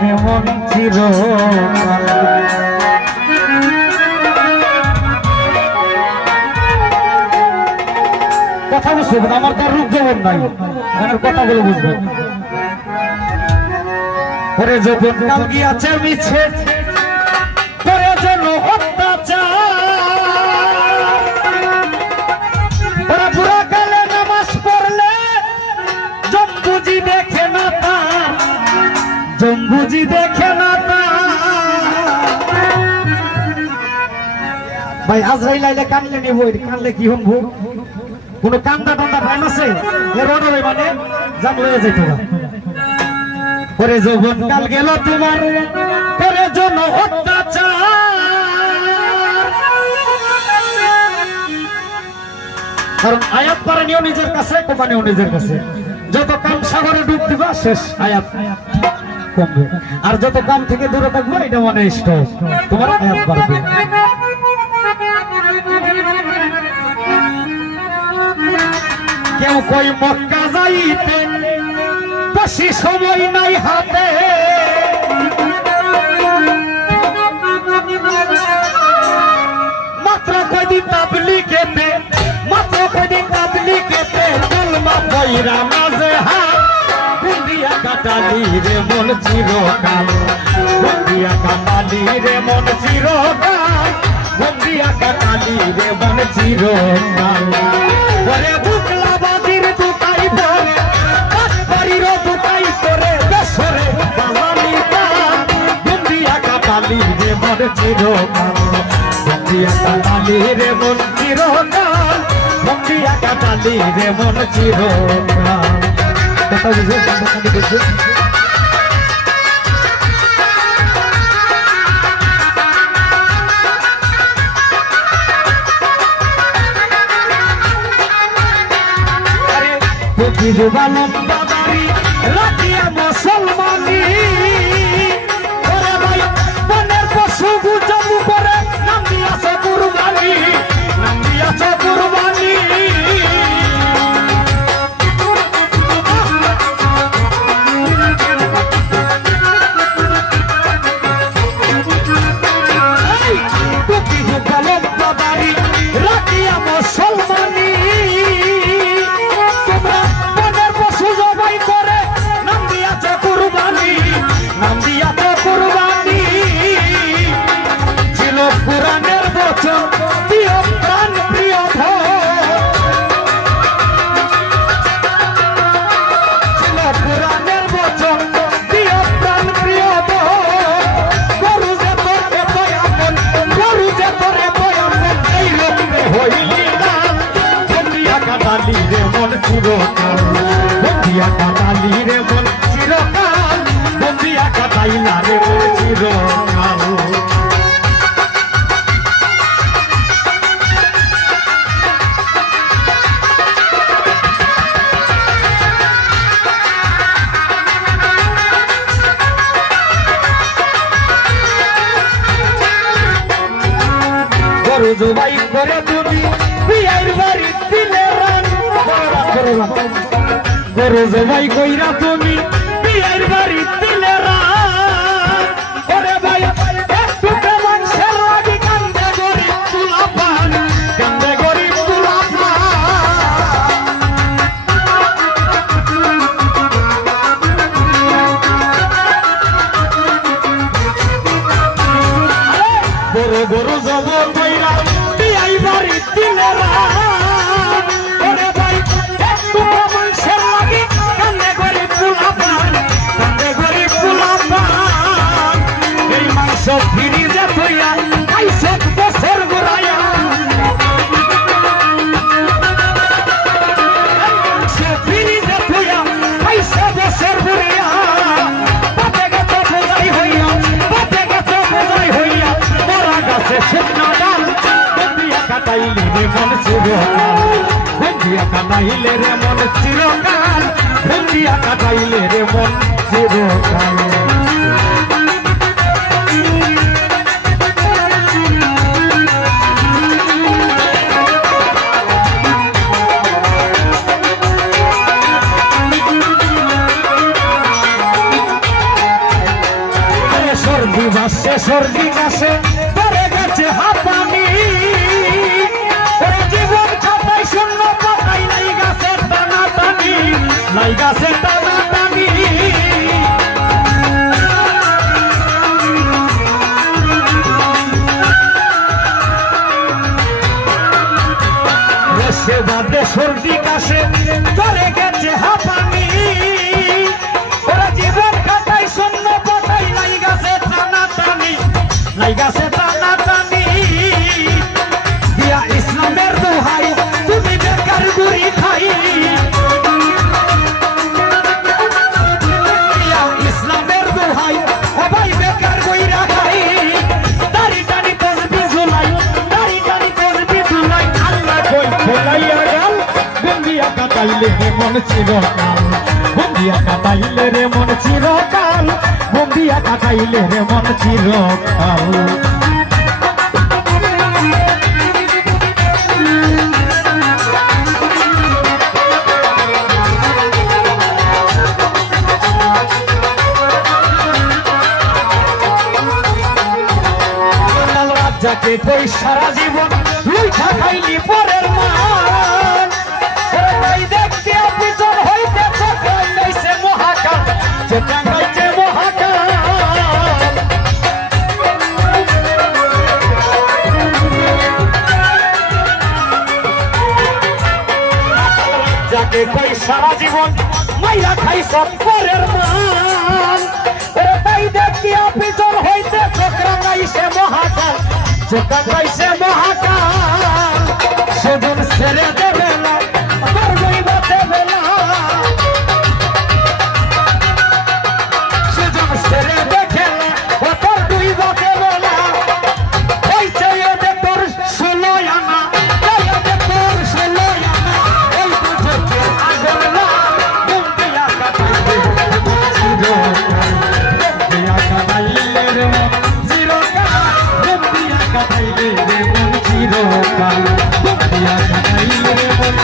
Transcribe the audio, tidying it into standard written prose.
রে মন চিরকাল। কথা বুঝবেন, আমার তার রূপ যেমন নাই, আমার কথাগুলো বুঝবেন। ওরে যখন কাল গিয়াছে মিছে করে যেন অত্যাচার, ওরা বুড়া কালে নামাজ পড়লে জম্বুজি দেখে না তা, জম্বুজি দেখে না তা। ভাই আজরাইল আইলে কানলে নিব, কানলে কি হন ভোগ কোন কান্দা টান্দা টাইম আছে এর অর্ডারে মানে জান লয়ে যাইতো না। পরে যৌবন কাল গেল তোমার করে জন্য অত্যাচার, কারণ আয়াত পারানিও নিজের কাছে, কোরবানিও নিজের কাছে। যত কাম সাগরে ডুব দিবা শেষ আয়াত কমবে, আর যত কাম থেকে দূরে থাকবে এটা মানে ইষ্ট তোমার আয়াত বাড়বে। কেউ কই মক্কা যাইতে বেশি সময় নাই হাতে, মাত্র কয়দিন তাবলীগেতে, মাত্র কয়দিন তাবলীগেতে কলমা পয়রা মাঝে হাত, বন্দিয়া কাটালি রে মন চিরকাল, বন্দিয়া কাটালি রে মন চিরকাল, বন্দিয়া কাটালি রে মন চিরকাল। ওরে বুকলা বাজির দুটাই পরে বাড়ির দুটাই করে দেশরে বাঙালি গান, বন্দিয়া কাটালি রে মন চিরকাল, বন্দিয়া কাটালি রে মন চিরকাল, বন্দিয়া কাটালি রে মন চিরকাল। কথা বুঝে বুঝে রাখিয়া মুসলমানি, ওরে ভাই বনের পশু জবু করে নাম দিয়াছে কুরবানি, নাম দিয়াছে কুরবানি। রাখিয়া মুসলমানি, নাম দিয়াছে কুরবানি। ছিল পুরাণের বচন প্রিয় প্রাণ প্রিয় ছিল পুরাণের বচন প্রিয় প্রাণ প্রিয় গরু যে তোরে বয়ামন, গরু যে তোরে বয়ামন, এই রকমে হইলি না। বন্দিয়া কাটালি রে মন চিরকাল, বন্দিয়া কাটালি রে মন চিরকাল, বন্দিয়া কাটাইলা রে মন চিরকাল। গরু জবাই করে তুমি বিয়ের বাড়ি দিলে রান, গরু জবাই কইরা তুমি বিয়ের বাড়ি দিলে রান। ওরে ভাই একটু কেমন সে লাগি কান্দে গরিব তুলা পান, কান্দে গরিব তুলা পান। গরু গরু জব কইরা বিয়ের বাড়ি দিলে রান। ওরে ভাই একটু কেমন সে লাগি কান্দে গরিব তুলা পান, কান্দে গরিব তুলা পান। এই মাংস ফিরিজে থইয়া খাইছে বছর ঘুরাইয়া, সে ফিরিজে থইয়া খাইছে বছর ঘুরাইয়া। বাপে গেছে বোঝাই হইয়া, বাপে গেছে বোঝাই হইয়া, মরা গাছে শুকনা ডাল। বন্দিয়া কাটাইলি রে মন চিরকাল, বন্দিয়া কাটাইলে রে মন চিরকাল, বন্দিয়া কাটাইলে রে মন চিরকাল। সর্দি বাসে সর্দি কাছে পরে গেছে হাঁপানি ওরে জীবন খাতায় শূন্য পাতাই নাই গাছে টানা টানি নাই গাছে টানা টানি সে বাদে সর্দি কাছে পরে গেছে হাঁপানি ওরা জীবন খাতায় শূন্য পাতাই নাই গাছে টানা টানি নাই গাছে টানা টানি দিয়া ইসলামের দোহাই তুমি বেকার গুড়ি খাই দিয়া ইসলামের দোহাই সবাই বেকার গইরা খাই দাড়ি টানি তসবি ঝুলাই দাড়ি টানি তসবি ঝুলাই আল্লাহ কই খোলাইয়া গাল বন্দিয়া কাটাইলে রে মন চিরকাল বন্দিয়া কাটাইলে রে মন চিরকাল বন্দিয়া কাটাইলে রে মন চিরকাল যাকে কই সারা জীবন লুইঠা খাইলি পরের মান তাই দেখতে পিছন হইতে চকাইছে মহাকাল যে টাঙ্গাইছে মহাকাল যাকে কই সারা জীবন মাইরা খাইছ পরের মান তাই দেখতে পিছন হইতে চকাইছে মহাকাল যেটা পাইছে মহাকাল সেদিন ছেড়ে দেবে না আমার বইবা দেবে না সেদিন ছেড়ে দেখে না ওপর বইবা দেবে না ওই চাইয়ে দে তোর 16 আনা চাইয়ে দে তোর 16 আনা ওই দুটোকে আগুন না বন্দিয়া কাটাইলে বন্দিয়া কাটাইলে রে কাটাইলে রে মন চিরকাল বন্দিয়া কাটাইলে রে মন